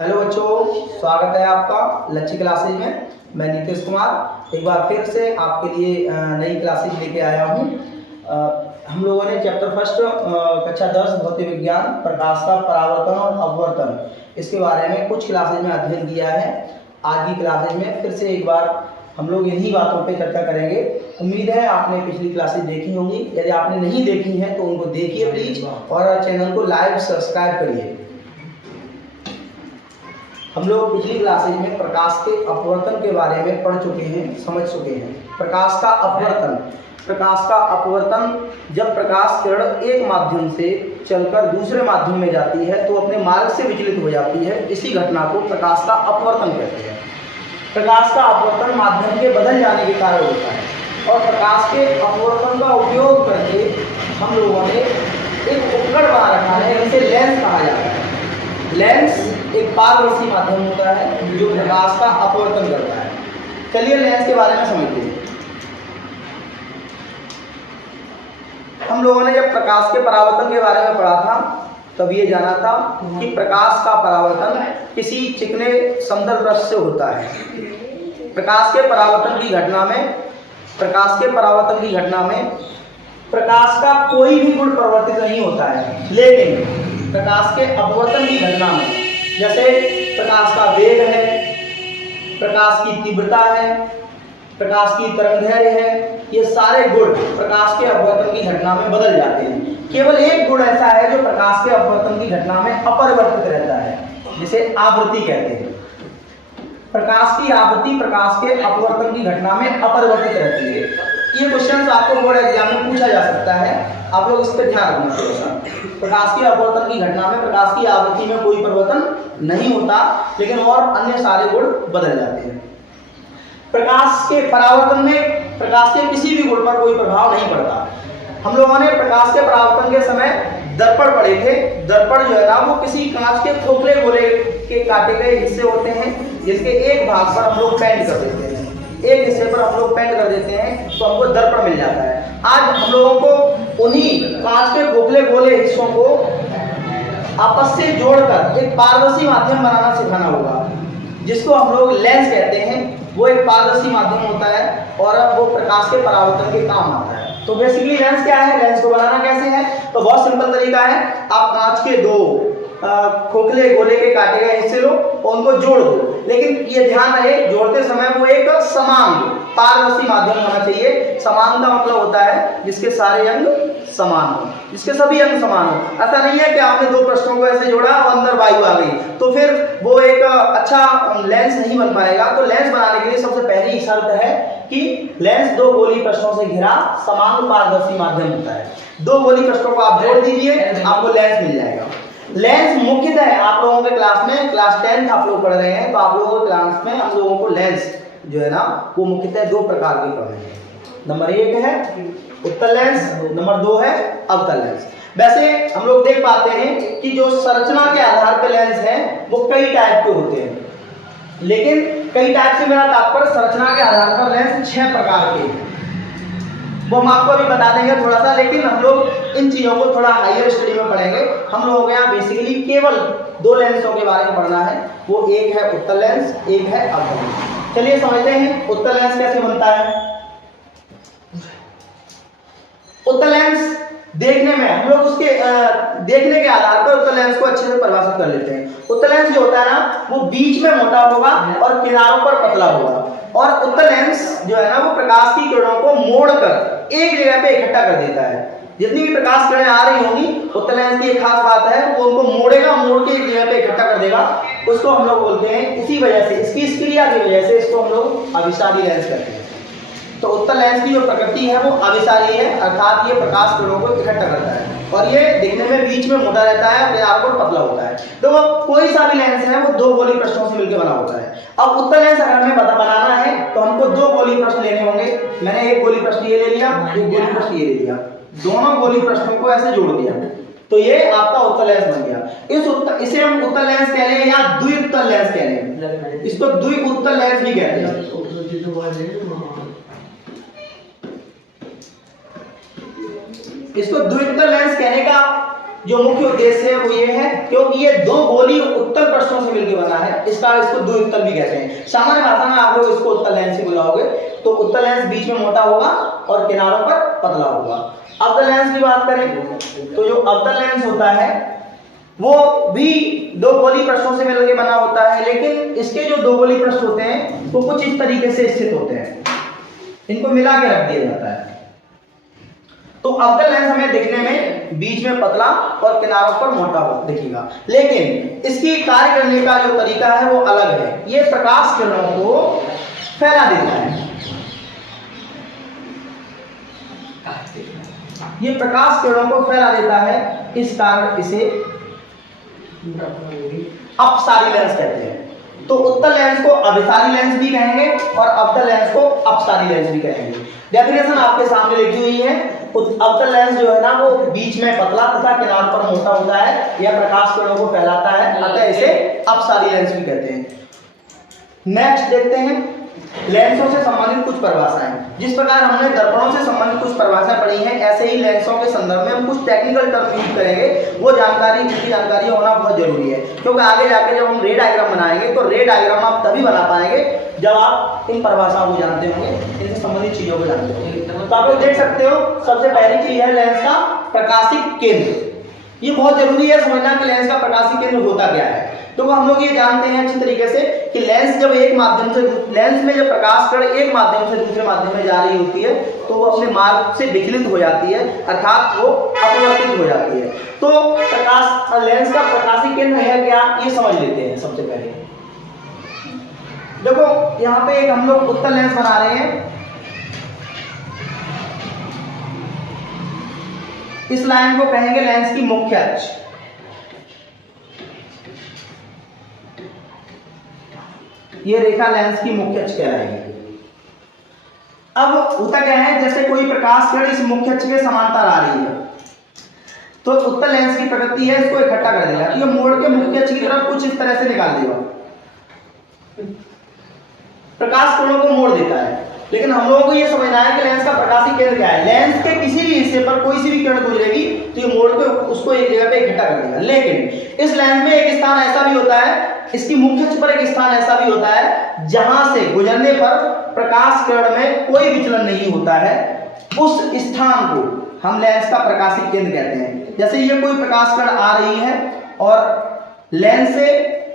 Hello बच्चों, स्वागत है आपका लक्ष्य क्लासेज में। मैं नीतीश कुमार एक बार फिर से आपके लिए नई क्लासेज लेके आया हूँ। हम लोगों ने चैप्टर फर्स्ट कक्षा 10 भौतिक विज्ञान प्रकाश का परावर्तन और अपवर्तन इसके बारे में कुछ क्लासेज में अध्ययन किया है। आज की क्लासेज में फिर से एक बार हम लोग इन्हीं बातों पे चर्चा करेंगे। उम्मीद है आपने पिछली क्लासेज देखी होंगी। यदि आपने नहीं देखी हैं तो उनको देखिए प्लीज़, और चैनल को लाइक सब्सक्राइब करिए। हम लोग पिछली क्लासेज में प्रकाश के अपवर्तन के बारे में पढ़ चुके हैं, समझ चुके हैं। प्रकाश का अपवर्तन जब प्रकाश किरण एक माध्यम से चलकर दूसरे माध्यम में जाती है तो अपने मार्ग से विचलित हो जाती है। इसी घटना को प्रकाश का अपवर्तन कहते हैं। प्रकाश का अपवर्तन माध्यम के बदल जाने के कारण होता है, और प्रकाश के अपवर्तन का उपयोग करके हम लोगों ने एक उपकरण बना रखा है, इसे लेंस कहा जाता है। लेंस एक पारदर्शी माध्यम होता है जो प्रकाश का अपवर्तन करता है। चलिए लेंस के बारे में समझते हैं। हम लोगों ने जब प्रकाश के परावर्तन के बारे में पढ़ा था तब ये जाना था कि प्रकाश का परावर्तन किसी चिकने समतल पृष्ठ से होता है। प्रकाश के परावर्तन की घटना में प्रकाश का कोई भी गुण परिवर्तित नहीं होता है, लेकिन प्रकाश के अपवर्तन की घटना में जैसे प्रकाश का वेग है, प्रकाश की तीव्रता है, प्रकाश की तरंगदैर्घ्य है, ये सारे गुण प्रकाश के अपवर्तन की घटना में बदल जाते हैं। केवल एक गुण ऐसा है जो प्रकाश के अपवर्तन की घटना में अपरिवर्तित रहता है, जिसे आवृत्ति कहते हैं। प्रकाश की आवृत्ति प्रकाश के अपवर्तन की घटना में अपरिवर्तित रहती है। ये क्वेश्चन आपको बोर्ड एग्जाम में पूछा जा सकता है, आप लोग इस पर ध्यान रखना थोड़ा। प्रकाश के अपवर्तन की घटना में प्रकाश की आवृत्ति में कोई परिवर्तन नहीं होता, लेकिन और अन्य सारे गुण बदल जाते हैं। प्रकाश के परावर्तन में प्रकाश के किसी भी गुण पर कोई प्रभाव नहीं पड़ता। हम लोगों ने प्रकाश के परावर्तन के समय दर्पण पढ़े थे। दर्पण जो है ना, वो किसी कांच के खोखले गोले के काटे गए हिस्से होते हैं, जिसके एक भाग पर हम लोग पेंट कर देते हैं। एक हिस्से पर हम लोग पेंट कर देते हैं तो हमको दर्पण मिल जाता है। आज हम लोगों को उन्हीं कांच के खोखले गोले हिस्सों को आपस से जोड़कर एक पारदर्शी माध्यम बनाना सिखाना होगा, जिसको हम लोग लेंस कहते हैं। वो एक पारदर्शी माध्यम होता है और वो प्रकाश के परावर्तन के काम आता है। तो बेसिकली लेंस क्या है, लेंस को बनाना कैसे है, तो बहुत सिंपल तरीका है। आप कांच के दो खोखले गोले के काटे गए हिस्से लो और उनको जोड़ दो, लेकिन ये ध्यान रहे जोड़ते समय वो एक समान पारदर्शी माध्यम होना चाहिए। समान का मतलब होता है जिसके सारे अंग समान हो, जिसके सभी अंग समान हो। ऐसा नहीं है कि आपने दो पृष्ठों को ऐसे जोड़ा और अंदर वायु आ गई, तो फिर वो एक अच्छा लेंस नहीं बन पाएगा। तो लेंस बनाने के लिए सबसे पहली शर्त है कि लेंस दो गोली पृष्ठों से घिरा समान पारदर्शी माध्यम होता है। दो गोली पृष्ठों को आप जोड़ दीजिए, आपको लेंस मिल जाएगा। लेंस मुख्यतः आप लोगों के क्लास में क्लास 10 आप लोग पढ़ रहे हैं, तो आप लोगों के क्लास में हम लोगों को लेंस जो है ना वो मुख्यतः दो प्रकार के पढ़ने हैं। नंबर 1 है उत्तल लेंस, नंबर 2 है अवतल लेंस। वैसे हम लोग देख पाते हैं कि जो संरचना के आधार पर लेंस है वो कई टाइप के होते हैं, लेकिन कई टाइप से मेरा तात्पर्य संरचना के आधार पर लेंस 6 प्रकार के हैं। वो हम आपको अभी बता देंगे थोड़ा सा, लेकिन हम लोग इन चीज़ों को थोड़ा हायर स्टडी में पढ़ेंगे। हम लोगों को यहाँ बेसिकली केवल 2 लेंसों के बारे में पढ़ना है, वो एक है उत्तल लेंस, एक है अवतल लेंस। चलिए समझते हैं उत्तल लेंस कैसे बनता है। उत्तल लेंस देखने में हम लोग उसके देखने के आधार पर उत्तल लेंस को अच्छे से परिभाषित कर लेते हैं। उत्तल लेंस जो होता है ना वो बीच में मोटा होगा और किनारों पर पतला होगा, और उत्तल लेंस जो है ना वो प्रकाश की किरणों को मोड़कर एक जगह पे इकट्ठा कर देता है। जितनी भी प्रकाश किरणें आ रही होंगी, उत्तल लेंस की एक खास बात है वो उनको मोड़ेगा, मोड़ के एक जगह पे इकट्ठा कर देगा। उसको हम लोग बोलते हैं, इसी वजह से इसकी इस क्रिया की वजह से इसको हम लोग अभिसारी लेंस कहते हैं। तो उत्तल लेंस की जो प्रकृति है वो अभिसारी है, अर्थात ये प्रकाश किरणों को इकट्ठा करता है और ये दिखने में बीच में मोटा रहता है, किनारों पर पतला होता है। तो कोई सा भी लेंस है वो 2 गोली पृष्ठों से मिलकर बना होता है। अब उत्तल लेंस अगर हमें बनाना है तो हमको 2 गोली पृष्ठ लेने होंगे। मैंने एक गोली पृष्ठ ये ले लिया, एक गोली पृष्ठ ये ले लिया, दोनों गोली पृष्ठों को ऐसे जोड़ दिया, तो ये आपका उत्तल लेंस बन गया। इसे हम उत्तल लेंस कह लें या द्विउत्तल लेंस कह लें, इसको द्विउत्तल लेंस भी कहते हैं। इसको द्विउत्तल लेंस कहने का जो मुख्य उद्देश्य है वो ये है क्योंकि ये दो गोली उत्तल पृष्ठों से मिलकर बना है, इस कारण इसको द्विउत्तल भी कहते हैं। सामान्य भाषा में आप लोग इसको उत्तल लेंस ही बुलाओगे। तो उत्तल लेंस बीच में मोटा होगा और किनारों पर पतला होगा। अवतल लेंस की बात करें तो जो अवतल लेंस होता है वो भी दो गोली पृष्ठों से मिलकर बना होता है, लेकिन इसके जो दो गोली पृष्ठ होते हैं वो कुछ इस तरीके से स्थित होते हैं, इनको मिला के रख दिया जाता है। तो अवतल लेंस हमें दिखने में बीच में पतला और किनारों पर मोटा दिखेगा, लेकिन इसकी कार्य करने का जो तरीका है वो अलग है। ये प्रकाश किरणों को फैला देता है, ये प्रकाश किरणों को फैला देता है, इस कारण इसे अपसारी लेंस कहते हैं। तो उत्तल लेंस को अभिसारी लेंस भी कहेंगे और अवतल लेंस को अपसारी लेंस भी कहेंगे। डेफिनेशन आपके सामने लिखी हुई है। अवतल लेंस जो है ना वो बीच में पतला तथा किनारों पर मोटा होता है, यह प्रकाश किरणों को फैलाता है, अतः इसे अपसारी लेंस भी कहते हैं। नेक्स्ट देखते हैं लेंसों से संबंधित कुछ परिभाषाएं। जिस प्रकार हमने दर्पणों से संबंधित कुछ परिभाषाएं पढ़ी हैं, ऐसे ही लेंसों के संदर्भ में हम कुछ टेक्निकल टर्म यूज करेंगे। वो जानकारी, उसकी जानकारी होना बहुत जरूरी है, क्योंकि आगे जाके जब हम रे डायग्राम बनाएंगे तो रे डायग्राम आप तभी बना पाएंगे जब आप इन परिभाषाओं को जानते होंगे, इनसे संबंधित चीजों को जानते होंगे। तो आप लोग देख सकते हो, सबसे पहली चीज है लेंस का प्रकाशिक केंद्र। ये बहुत जरूरी है समझना कि लेंस का प्रकाशिक केंद्र होता क्या है। तो हम लोग ये जानते हैं अच्छी तरीके से कि लेंस जब एक माध्यम से, लेंस में जब प्रकाश किरण एक माध्यम से दूसरे माध्यम में जा रही होती है तो वो अपने मार्ग से विचलित हो जाती है, अर्थात वो अपवर्तित हो जाती है। तो प्रकाश, लेंस का प्रकाशिक केंद्र है क्या, ये समझ लेते हैं। सबसे पहले देखो यहाँ पे एक हम लोग उत्तल लेंस बना रहे हैं। इस लाइन को कहेंगे लेंस की मुख्य अक्ष। ये रेखा लेंस की मुख्य अक्ष कहलाएगी। अब होता क्या है, जैसे कोई प्रकाश किरण इस मुख्य अक्ष के समांतर आ रही है तो उत्तल लेंस की प्रकृति है इसको इकट्ठा कर देगा, तो ये मोड़ के मुख्य अक्ष की तरफ कुछ इस तरह से निकाल देगा, प्रकाश किरणों को मोड़ देता है। लेकिन हम लोगों को ये समझना है कि लेंस का प्रकाशिक केंद्र क्या है। लेंस के किसी भी हिस्से पर कोई सी भी किरण गुजरेगी तो ये मोड़ के उसको एक जगह पे इकट्ठा कर देगा। लेकिन इस लेंस में एक स्थान ऐसा भी होता है, इसकी मुख्य अक्ष पर एक स्थान ऐसा भी होता है जहां से गुजरने पर प्रकाश किरण में कोई विचलन नहीं होता है। उस स्थान को हम लेंस का प्रकाशिक केंद्र कहते हैं। जैसे ये कोई प्रकाश किरण आ रही है और लेंस से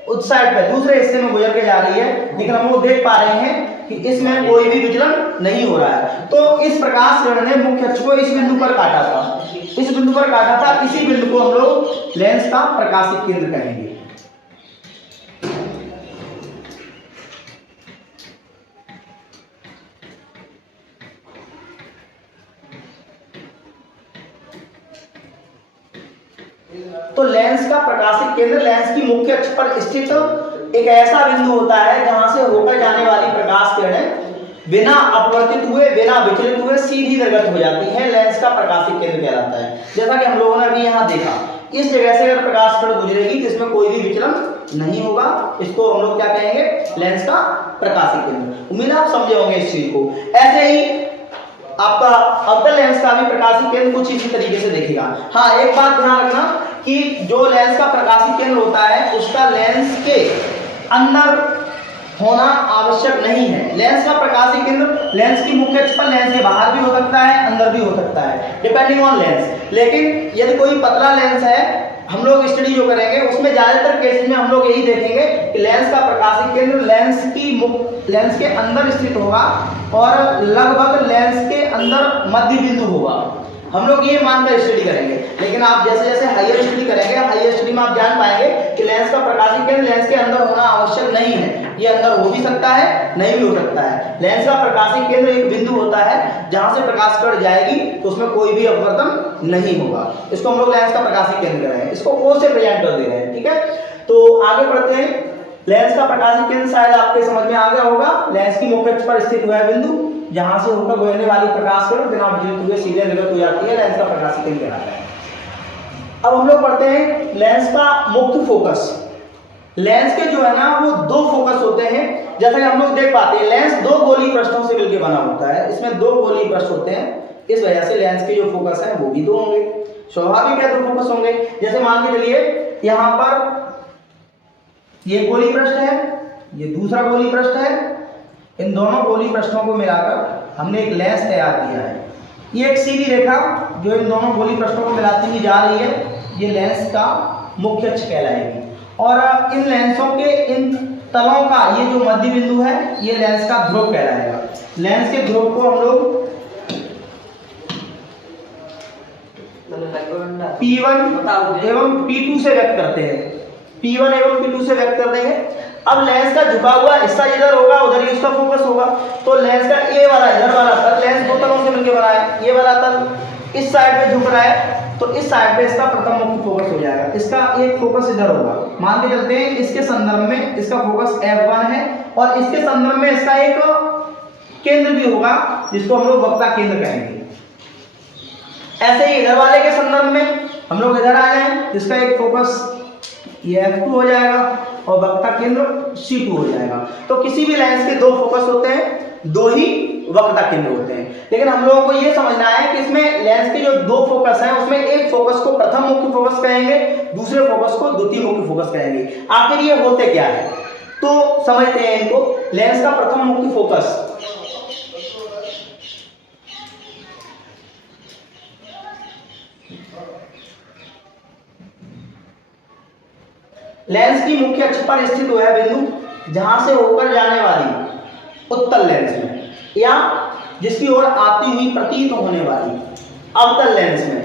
उस साइड पे दूसरे हिस्से में गुजर के जा रही है, लेकिन हम लोग देख पा रहे हैं कि इसमें कोई भी विचलन नहीं हो रहा है। तो इस प्रकाश किरण ने मुख्य अक्ष को इस बिंदु पर काटा था, इस बिंदु पर काटा था, इसी बिंदु को हम लोग लेंस का प्रकाशिक केंद्र कहेंगे। तो लेंस का प्रकाशिक केंद्र लेंस की मुख्य अक्ष पर स्थित एक ऐसा बिंदु होता है जहां से होकर जाने वाली प्रकाश किरणें बिना अपवर्तित हुए, बिना विचलित हुए सीधी निर्गत हो जाती है। लेंस का प्रकाशिक केंद्र कहलाता है। जैसा कि हम लोगों ने अभी यहाँ देखा, इस जगह से अगर प्रकाश किरण गुजरेगी तो इसमें कोई भी विचलन नहीं होगा, इसको हम लोग क्या कहेंगे, लेंस का प्रकाशिक केंद्र। उम्मीद है आप समझे होंगे इस चीज को। ऐसे ही आपका अवतल लेंस का भी प्रकाशिक केंद्र कुछ इसी तरीके से देखेगा। हाँ, एक बात ध्यान रखना कि जो लेंस का प्रकाशिक केंद्र होता है उसका लेंस के अंदर होना आवश्यक नहीं है। लेंस का प्रकाशिक केंद्र लेंस की मुख्य अक्ष पर, लेंस के बाहर भी हो सकता है, अंदर भी हो सकता है, डिपेंडिंग ऑन लेंस। लेकिन यदि कोई पतला लेंस है, हम लोग स्टडी जो करेंगे उसमें ज्यादातर केस में हम लोग यही देखेंगे कि लेंस का प्रकाशिक केंद्र लेंस के अंदर स्थित होगा और लगभग लेंस के अंदर मध्य बिंदु होगा। हम लोग ये मानकर स्टडी करेंगे। लेकिन आप जैसे जैसे हायर स्टडी करेंगे, हायर स्टडी में आप जान पाएंगे कि लेंस का प्रकाशिक केंद्र लेंस के अंदर होना आवश्यक नहीं है। ये अंदर हो भी सकता है, नहीं भी हो सकता है। लेंस का प्रकाशिक केंद्र एक बिंदु होता है जहां से प्रकाश किरण जाएगी तो उसमें कोई भी अपवर्तन नहीं होगा। इसको हम लोग लेंस का प्रकाशिक केंद्र कह रहे हैं, इसको O से प्रेजेंट कर दे रहे हैं। ठीक है, तो आगे बढ़ते हैं। लेंस का प्रकाशिक केंद्र शायद आपके समझ में आ गया होगा। लेंस की मुख्य अक्ष पर स्थित हुआ बिंदु जहां से होकर गुजरने वाली प्रकाश किरण बिना विचलित हुए सीधे निर्गत हो जाती है, लेंस का प्रकाशिक केंद्र कहलाता है। अब हम लोग पढ़ते हैं लेंस का मुख्य फोकस। लेंस के जो है ना वो दो फोकस होते हैं। जैसा कि हम लोग देख पाते हैं, लेंस दो गोली पृष्ठों से मिलकर बना होता है। इसमें दो गोली पृष्ठ होते हैं, इस वजह से लेंस के जो फोकस है वो भी दो होंगे। स्वाभाविक है, दो फोकस होंगे। जैसे मान के चलिए यहाँ पर ये गोली पृष्ठ है, ये दूसरा गोली पृष्ठ है, इन दोनों गोली पृष्ठों को मिलाकर हमने एक लेंस तैयार किया है। ये एक सीधी रेखा जो इन दोनों गोली पृष्ठों को मिलाती हुई जा रही है, ये लेंस का मुख्य अक्ष कहलाएगी। और इन लेंसों के इन तलों का ये जो मध्य बिंदु है, ये लेंस का ध्रुव कहलाएगा। लेंस के ध्रुव को हम लोग P1 एवं P2 से व्यक्त करते हैं। P1 एवं P2 से व्यक्त कर देंगे। अब लेंस का झुका हुआ हिस्सा इधर होगा, उधर ही उसका फोकस होगा। तो लेंस का ए वाला इधर वाला तल, लेंस दो तलों से मिलकर बना है, ये वाला तल इस साइड पे झुक रहा है, तो इस साइड पे इसका प्रथम मुख्य फोकस हो जाएगा। इसका एक फोकस इधर होगा। मान के चलते हैं इसके संदर्भ में इसका फोकस F1 है और इसके संदर्भ में इसका एक केंद्र भी होगा जिसको हम लोग वक्ता केंद्र कहेंगे। ऐसे ही इधर वाले के संदर्भ में हम लोग इधर आ जाएं, जिसका एक फोकस ये F2 हो जाएगा और वक्ता केंद्र C2 हो जाएगा। तो किसी भी लेंस के दो फोकस होते हैं, दो ही वक्ता केंद्र होते हैं। लेकिन हम लोगों को ये समझना है कि इसमें लेंस के जो दो फोकस हैं, उसमें एक फोकस को प्रथम मुख्य फोकस कहेंगे, दूसरे फोकस को द्वितीय मुख्य फोकस कहेंगे। आखिर ये होते क्या है, तो समझते हैं इनको। लेंस का प्रथम मुख्य फोकस लेंस की मुख्य अक्ष पर स्थित हुआ है बिंदु जहां से होकर जाने वाली उत्तल लेंस में या जिसकी ओर आती हुई प्रतीत होने वाली अवतल लेंस में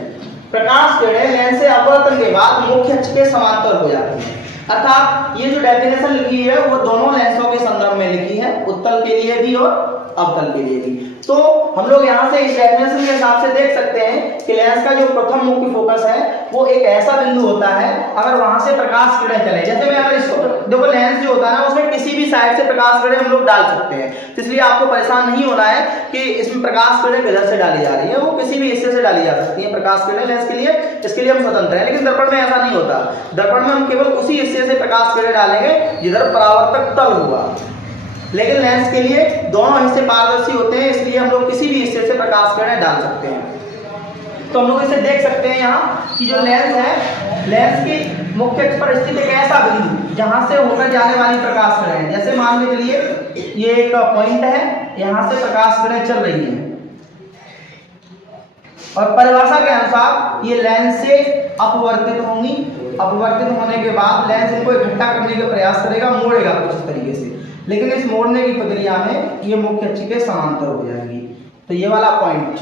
प्रकाश किरणें लेंस से अपवर्तन के बाद मुख्य अक्ष के समांतर हो जाती हैं। अर्थात ये जो डेफिनेशन लिखी है वो दोनों लेंसों के संदर्भ में लिखी है, उत्तल के लिए भी और अवतल के लिए भी। तो हम लोग यहाँ से इस डेफिनेशन के हिसाब से देख सकते हैं कि लेंस का जो प्रथम मुख्य फोकस है वो एक ऐसा बिंदु होता है अगर वहां से प्रकाश किरणें चले। जैसे मैं अगर इसको देखो, लेंस जो होता है ना उसमें किसी भी साइड से प्रकाश किरणें हम लोग डाल सकते हैं, तो इसलिए आपको परेशान नहीं होना है कि इसमें प्रकाश किरणें किधर से डाली जा रही है। वो किसी भी हिस्से से डाली जा सकती है प्रकाश किरणें लेंस के लिए, इसके लिए हम स्वतंत्र हैं। लेकिन दर्पण में ऐसा नहीं होता। दर्पण में हम केवल उसी हिस्से से प्रकाश किरणें डालेंगे जिधर परावर्तक तल हुआ। लेकिन लेंस के लिए दोनों हिस्से पारदर्शी होते हैं, इसलिए हम लोग किसी भी हिस्से से प्रकाश किरणें डाल सकते हैं। तो हम लोग इसे देख सकते हैं यहाँ कि जो लेंस है, लेंस की मुख्य अक्ष पर स्थित एक ऐसा बिंदु जहां से होकर जाने वाली प्रकाश किरणें, जैसे मान के चलिए ये एक पॉइंट है, यहाँ से प्रकाश किरणें चल रही हैं और परिभाषा के अनुसार ये लेंस से अपवर्तित होंगी। अपवर्तित होने के बाद लेंस इनको इकट्ठा करने का प्रयास करेगा, मोड़ेगा कुछ इस तरीके से, लेकिन इस मोड़ने की प्रक्रिया में ये मुख्य अक्ष के समांतर हो जाएगी। तो ये वाला पॉइंट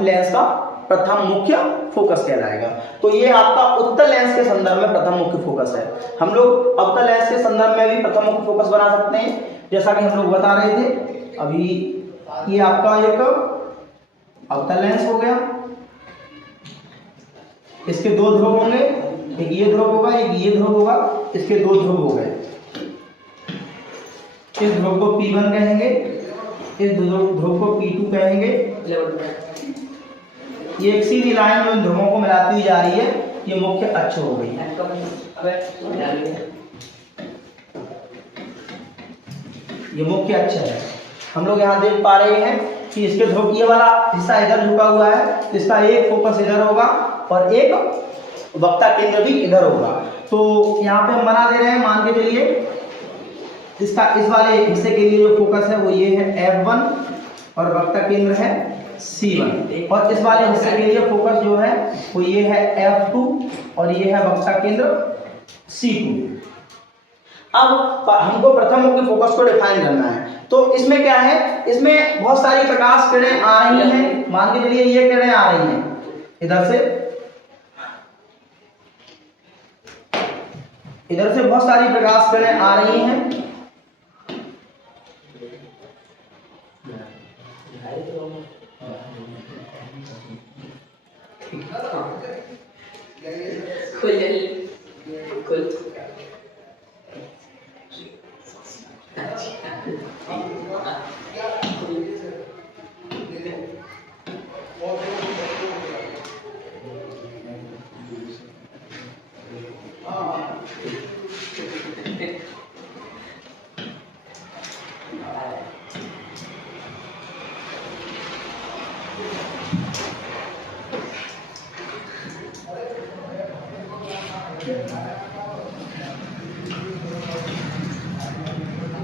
लेंस का प्रथम मुख्य फोकस कहलाएगा। तो ये आपका उत्तल लेंस के संदर्भ में प्रथम मुख्य फोकस है। हम लोग अवतल लेंस के संदर्भ में भी प्रथम मुख्य फोकस बना सकते हैं, जैसा कि हम लोग बता रहे थे अभी। ये आपका एक अवतल लेंस हो गया, इसके दो ध्रुव होंगे, एक ये ध्रुव होगा, एक ये ध्रुव होगा, इसके दो ध्रुव हो गए। इस ध्रुव को P1 कहेंगे, इस ध्रुव को P2 कहेंगे। ये एक सीधी लाइन में ध्रुवों को मिलाती हुई जा रही है, ये मुख्य अक्ष हो गई। ये मुख्य अक्ष है। हम लोग यहाँ देख पा रहे हैं कि इसके ध्रुव, ये वाला हिस्सा इधर झुका हुआ है, इसका एक फोकस इधर होगा और एक वक्ता केंद्र भी इधर होगा। तो यहाँ पे हम बना दे रहे हैं, मान के चलिए इसका इस वाले हिस्से के लिए जो फोकस है वो ये है F1 और वक्ता केंद्र है C1, और इस वाले हिस्से के लिए फोकस जो है वो ये है F2 और ये है वक्ता केंद्र C2। अब हमको प्रथम मुख्य फोकस को डिफाइन करना है। तो इसमें क्या है, इसमें बहुत सारी प्रकाश किरणें आ रही हैं। मान के चलिए ये किरणें आ रही हैं इधर से बहुत सारी प्रकाश किरणें आ रही हैं।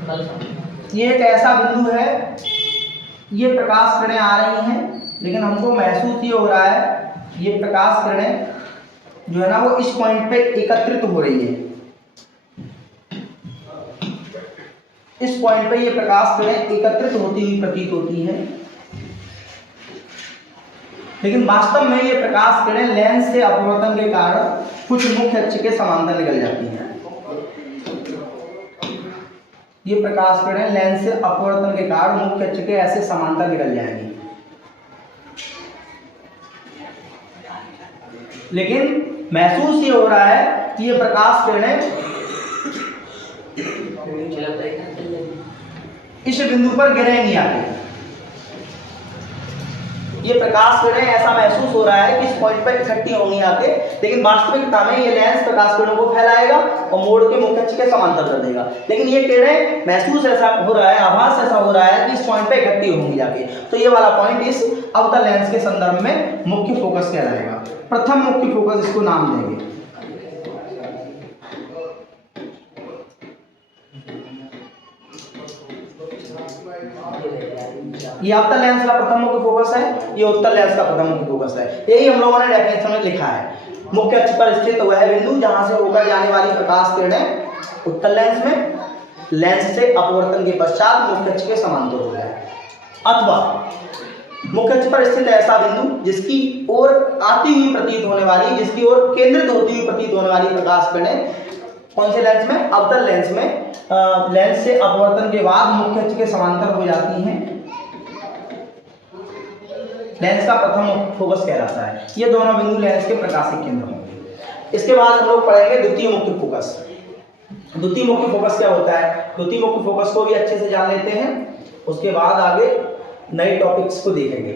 ये एक ऐसा बिंदु है, ये प्रकाश किरणें आ रही हैं, लेकिन हमको महसूस ये हो रहा है ये प्रकाश किरणें जो है ना वो इस पॉइंट पे एकत्रित हो रही है। इस पॉइंट पे ये प्रकाश किरणें एकत्रित होती हुई प्रतीत होती हैं, लेकिन वास्तव में ये प्रकाश किरणें लेंस से अपवर्तन के कारण कुछ मुख्य अक्ष के समांतर निकल जाती हैं। ये प्रकाश किरणें लेंस से अपवर्तन के कारण मुख्य अक्ष के ऐसे समांतर निकल जाएंगी, लेकिन महसूस ये हो रहा है कि ये प्रकाश किरणें इस बिंदु पर गिरे नहीं आते। ये प्रकाश किरणें ऐसा महसूस हो रहा है कि इस पॉइंट पर इकट्ठी होंगी आके, लेकिन वास्तविकता में ये लेंस प्रकाश किरणों को फैलाएगा और मोड़ के मुख्य अक्ष के समांतर कर देगा। लेकिन ये किरणें महसूस ऐसा हो रहा है, आभास ऐसा हो रहा है कि इस पॉइंट पे इकट्ठी होंगी जाके। तो ये वाला पॉइंट इस अवतल लेंस के संदर्भ में मुख्य फोकस कहलाएगा। प्रथम मुख्य फोकस इसको नाम देंगे। ये अवतल लेंस का प्रथम मुख्य फोकस है, ये उत्तल लेंस का प्रथम मुख्य फोकस है। यही हम लोगों ने डेफिनेशन में लिखा है। मुख्य अक्ष पर स्थित वह बिंदु जहां से होकर जाने वाली प्रकाश किरणें उत्तल लेंस में लेंस से अपवर्तन के पश्चात मुख्य अक्ष के समांतर हो जाए, अथवा मुख्य अक्ष पर स्थित ऐसा बिंदु जिसकी ओर आती हुई प्रतीत होने वाली, जिसकी ओर केंद्रित होती हुई प्रतीत होने वाली प्रकाश किरणें कौन से लेंस में, अवतल लेंस में लेंस से अपवर्तन के बाद मुख्य अक्ष के समांतर हो जाती हैं, लेंस का प्रथम फोकस कहलाता है। ये दोनों बिंदु लेंस के प्रकाशिक केंद्र होंगे। इसके बाद हम लोग पढ़ेंगे द्वितीय मुख्य फोकस। द्वितीय मुख्य फोकस क्या होता है? द्वितीय मुख्य फोकस को भी अच्छे से जान लेते हैं, उसके बाद आगे नए टॉपिक्स को देखेंगे।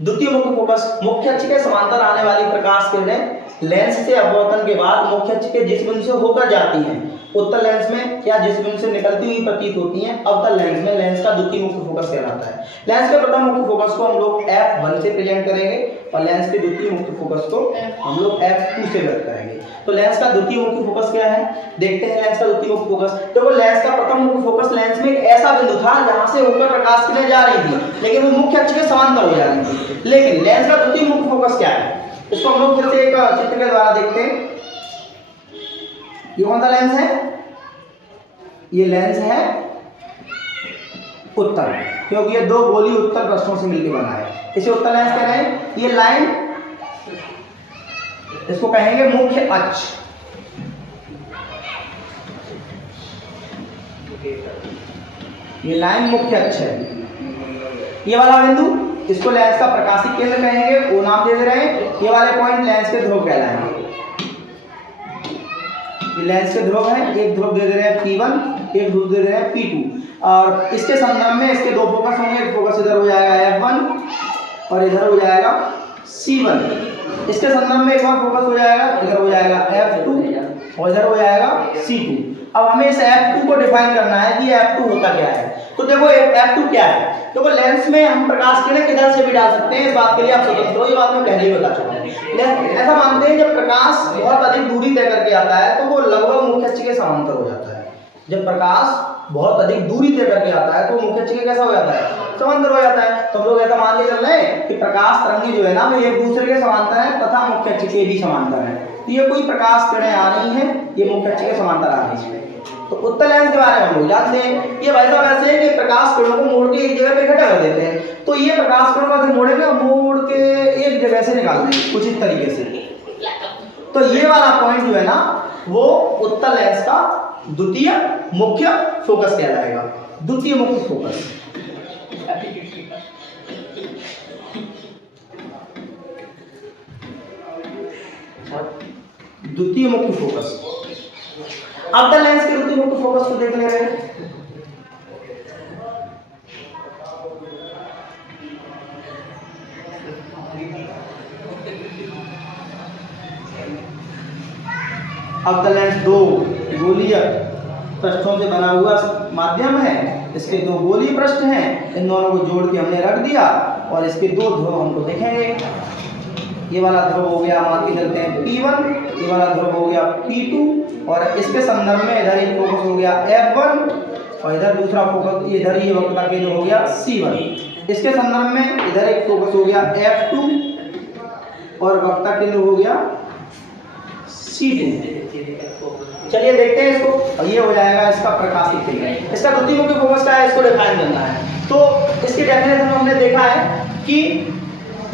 द्वितीय मुख्य फोकस, मुख्य अक्ष के समांतर आने वाली प्रकाश किरणें लेंस से अपवर्तन के बाद मुख्य अक्ष के जिस बिंदु से होकर जाती हैं उत्तल लेंस में या जिस बिंदु से निकलती हुई प्रतीत होती हैं अवतल लेंस में, लेंस का द्वितीय मुख्य फोकस कहलाता है। लेंस के प्रथम मुख्य फोकस को हम लोग F1 से प्रेजेंट करेंगे और लेंस के द्वितीय मुख्य फोकस को हम लोग F2 से व्यक्त करेंगे। तो लेंस का द्वितीय मुख्य फोकस क्या है, देखते हैं। लेंस का द्वितीय मुख्य फोकस, देखो लेंस का प्रथम मुख्य फोकस लेंस में एक ऐसा बिंदु था जहां से होकर प्रकाश किरणें जा रही थी, लेकिन वो मुख्य अक्ष के समांतर हो जा रही थी। लेकिन लेंस का द्वितीय मुख्य फोकस क्या है, इसको हम लोग फिर से एक चित्र के द्वारा देखते हैं। ये कौन सा लेंस है? ये लेंस है उत्तल, क्योंकि ये दो गोली उत्तल पृष्ठों से मिलकर बना है, इसे उत्तल लेंस कह रहे हैं। ये लाइन, इसको कहेंगे मुख्य अक्ष। ये लाइन मुख्य अक्ष है। ये वाला बिंदु, इसको लेंस का प्रकाशिक केंद्र कहेंगे, वो नाम दे रहे हैं। ये वाले पॉइंट लेंस के ध्रुव कहलाएंगे। ये लेंस के ध्रुव हैं, एक ध्रुव दे रहे हैं P1, एक ध्रुव दे रहे हैं P2, और इसके संदर्भ में इसके दो फोकस होंगे। एक फोकस इधर हो जाएगा F1 और इधर हो जाएगा C1। इसके संदर्भ में एक और फोकस हो जाएगा, इधर हो जाएगा F2 और इधर हो जाएगा C2। अब हमें इस F2 को डिफाइन करना है कि F2 होता क्या है। तो देखो F2 क्या है, देखो लेंस में हम प्रकाश किरणें किधर से भी डाल सकते हैं, इस बात के लिए आप स्वतंत्र हो, ये बात मैं पहले ही बता चुका हूँ। ऐसा मानते हैं जब प्रकाश बहुत अधिक दूरी तय करके आता है तो वो लगभग मुख्य अक्ष के समांतर हो जाता है। जब प्रकाश बहुत अधिक दूरी तय करके आता है तो मुख्य अक्ष के कैसा हो जाता है, समांतर हो जाता है। तो हम लोग ऐसा मान के चल रहे हैं कि प्रकाश तरंगे जो है ना वो एक दूसरे के समांतर है तथा मुख्य अक्ष के भी समांतर है। तो ये कोई प्रकाश किरणें आ रही हैं, ये मुख्य अक्ष के समांतर आ रही है। तो उत्तल लेंस के बारे में हम लोग जानते हैं, ये वैसा वैसे है कि प्रकाश किरणों को मोड़ के एक जगह पे इकट्ठा कर देते हैं। तो ये प्रकाश किरणों को मोड़ेंगे और मोड़ के एक जगह से निकाल देंगे कुछ इस तरीके से। तो ये वाला पॉइंट जो है ना वो उत्तल लेंस का द्वितीय मुख्य फोकस कहलाएगा। द्वितीय मुख्य फोकस, द्वितीय मुख्य फोकस। अवतल लेंस के द्वितीय मुख्य फोकस को देख ले रहे हैं। अवतल लेंस दो गोलीय पृष्ठों से बना हुआ माध्यम है, इसके दो गोलीय पृष्ठ हैं, इन दोनों को जोड़ के हमने रख दिया और इसके दो ध्रुव हमको दिखेंगे। ये वाला ध्रुव हो गया, मान के चलते हैं P1, ये वाला ध्रुव हो गया P2 और इसके संदर्भ में इधर एक फोकस हो गया F1 और इधर दूसरा फोकस, इधर ये वक्रता केंद्र हो गया C1। इसके संदर्भ में इधर एक फोकस हो गया F2 और वक्रता केंद्र हो गया C2। चलिए देखते हैं इसको, और ये हो जाएगा इसका प्रकाशिक केंद्र। इसका द्वितीय मुख्य फोकस क्या है, इसको डिफाइन करना है। तो इसके डेफिनेशन में हमने देखा है कि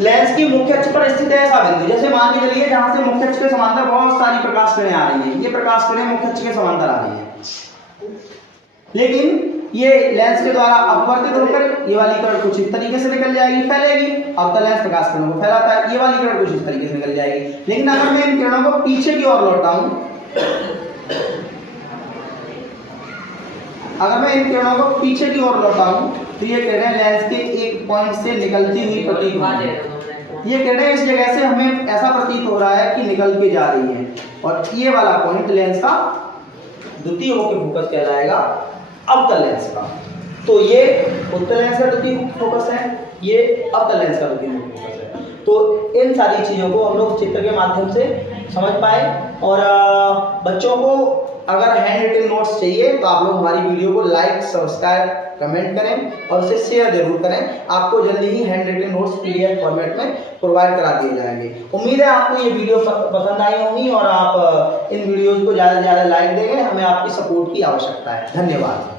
लेंस की मुख्य अक्ष पर स्थित है ऐसा बिंदु, जैसे मान के चलिए जहां से मुख्य अक्ष के समांतर बहुत सारी प्रकाश किरणें आ रही हैं, ये प्रकाश किरणें मुख्य अक्ष के समांतर आ रही हैं, लेकिन ये लेंस के द्वारा अपवर्तित होकर ये वाली किरण कुछ इस तरीके से निकल जाएगी, फैलेगी। अवतल लेंस प्रकाश किरणों को फैलाता है, ये वाली किरण कुछ इस तरीके से निकल जाएगी। लेकिन अगर मैं इन किरणों को पीछे की ओर लौटाऊं, अगर मैं इन किरणों को पीछे की ओर लौटाऊं तो ये किरणें लेंस के एक पॉइंट से निकलती हुई प्रतीत होंगी। ये किरणें इस जगह से हमें ऐसा प्रतीत हो रहा है कि निकल के जा रही हैं, और ये वाला पॉइंट लेंस का द्वितीय मुख्य फोकस कहलाएगा, अवतल लेंस का। तो ये उत्तल लेंस का द्वितीय मुख्य फोकस है, ये अवतल लेंस का द्वितीय मुख्य फोकस है। तो इन सारी चीज़ों को हम लोग चित्र के माध्यम से समझ पाए। और बच्चों को अगर हैंड रिटन नोट्स चाहिए तो आप लोग हमारी वीडियो को लाइक, सब्सक्राइब, कमेंट करें और उसे शेयर जरूर करें। आपको जल्दी ही hand written notes PDF format में प्रोवाइड करा दिए जाएंगे। उम्मीद है आपको ये वीडियो पसंद आई होगी और आप इन वीडियोज़ को ज़्यादा से ज़्यादा लाइक देंगे। हमें आपकी सपोर्ट की आवश्यकता है। धन्यवाद।